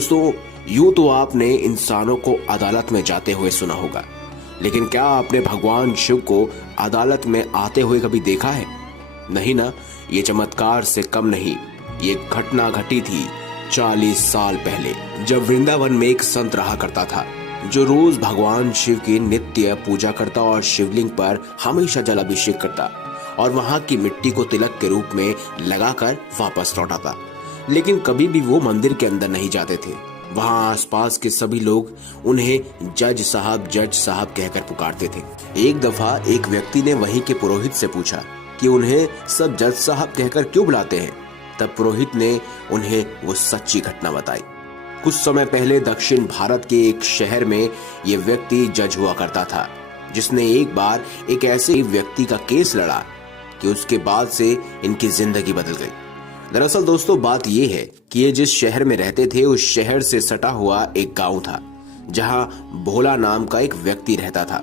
दोस्तों, यूं तो आपने इंसानों को अदालत में जाते हुए सुना होगा, लेकिन क्या आपने भगवान शिव को अदालत में आते हुए कभी देखा है? नहीं ना। ये चमत्कार से कम नहीं। ये घटना घटी थी 40 साल पहले, जब वृंदावन में एक संत रहा करता था जो रोज भगवान शिव की नित्य पूजा करता और शिवलिंग पर हमेशा जलाभिषेक करता और वहां की मिट्टी को तिलक के रूप में लगाकर वापस लौटाता। लेकिन कभी भी वो मंदिर के अंदर नहीं जाते थे। वहां आसपास के सभी लोग उन्हें जज साहब कहकर पुकारते थे। एक दफा एक व्यक्ति ने वहीं के पुरोहित से पूछा कि उन्हें सब जज साहब कहकर क्यों बुलाते हैं। तब पुरोहित ने उन्हें वो सच्ची घटना बताई। कुछ समय पहले दक्षिण भारत के एक शहर में ये व्यक्ति जज हुआ करता था, जिसने एक बार एक ऐसे व्यक्ति का केस लड़ा कि उसके बाद से इनकी जिंदगी बदल गई। दरअसल दोस्तों, बात ये है कि ये जिस शहर में रहते थे उस शहर से सटा हुआ एक गांव था जहां भोला नाम का एक व्यक्ति रहता था।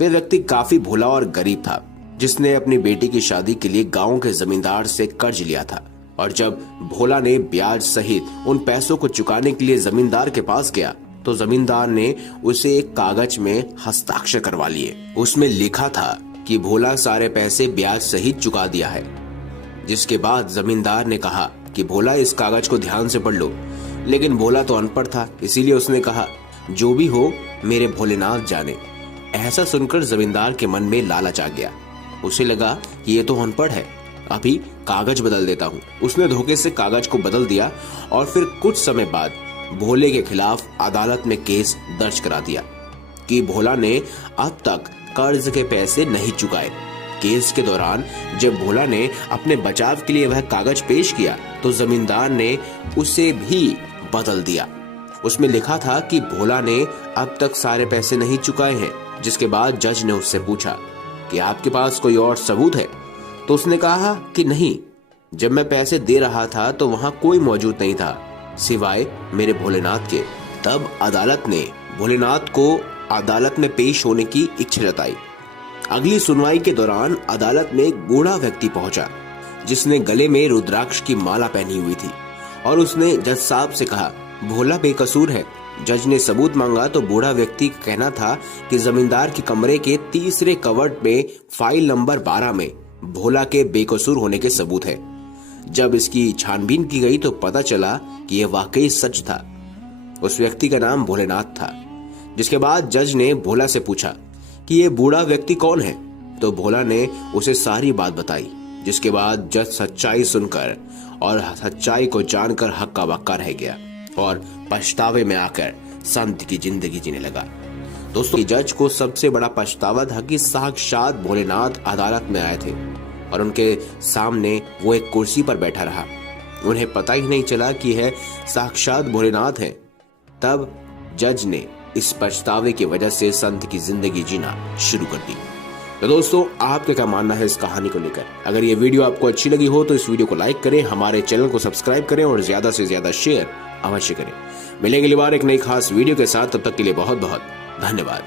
वह व्यक्ति काफी भोला और गरीब था, जिसने अपनी बेटी की शादी के लिए गांव के जमींदार से कर्ज लिया था। और जब भोला ने ब्याज सहित उन पैसों को चुकाने के लिए जमींदार के पास गया तो जमींदार ने उसे एक कागज में हस्ताक्षर करवा लिए। उसमें लिखा था कि भोला सारे पैसे ब्याज सहित चुका दिया है। जिसके बाद जमींदार ने कहा कि भोला इस कागज को ध्यान से पढ़ लो। लेकिन भोला तो अनपढ़ था, इसीलिए उसने कहा जो भी हो मेरे भोलेनाथ जाने। ऐसा सुनकर जमींदार के मन में लालच आ गया। उसे लगा कि ये तो अनपढ़ है, अभी कागज बदल देता हूँ। उसने धोखे से कागज को बदल दिया और फिर कुछ समय बाद भोले के खिलाफ अदालत में केस दर्ज करा दिया कि भोला ने अब तक कर्ज के पैसे नहीं चुकाए। केस के दौरान जब भोला ने अपने बचाव के लिए वह कागज पेश किया तो जमींदार ने उसे भी बदल दिया। उसमें लिखा था कि भोला ने अब तक सारे पैसे नहीं चुकाए हैं। जिसके बाद जज ने उससे पूछा कि आपके पास कोई और सबूत है? तो उसने कहा कि नहीं, जब मैं पैसे दे रहा था तो वहां कोई मौजूद नहीं था सिवाय मेरे भोलेनाथ के। तब अदालत ने भोलेनाथ को अदालत में पेश होने की इच्छा जताई। अगली सुनवाई के दौरान अदालत में एक बूढ़ा व्यक्ति पहुंचा जिसने गले में रुद्राक्ष की माला पहनी हुई थी और उसने जज साहब से कहा भोला बेकसूर है। जज ने सबूत मांगा तो बूढ़ा व्यक्ति का कहना था कि जमींदार के कमरे के तीसरे कवर्ट में फाइल नंबर 12 में भोला के बेकसूर होने के सबूत है। जब इसकी छानबीन की गई तो पता चला कि यह वाकई सच था। उस व्यक्ति का नाम भोलेनाथ था। जिसके बाद जज ने भोला से पूछा कि ये बूढ़ा व्यक्ति कौन है। तो भोला ने उसे सारी बात बताई। जिसके बाद जज सच्चाई सुनकर और सच्चाई को जानकर हक्का बक्का रह गया और पछतावे में आकर संत की जिंदगी जीने लगा। दोस्तों, जज को सबसे बड़ा पछतावा था कि साक्षात भोलेनाथ अदालत में आए थे और उनके सामने वो एक कुर्सी पर बैठा रहा। उन्हें पता ही नहीं चला कि यह साक्षात भोलेनाथ है। तब जज ने इस पछतावे की वजह से संत की जिंदगी जीना शुरू कर दी। तो दोस्तों, आपका क्या मानना है इस कहानी को लेकर? अगर ये वीडियो आपको अच्छी लगी हो तो इस वीडियो को लाइक करें, हमारे चैनल को सब्सक्राइब करें और ज्यादा से ज्यादा शेयर अवश्य करें। मिलेंगे अगली बार एक नई खास वीडियो के साथ। तब तक के लिए बहुत बहुत धन्यवाद।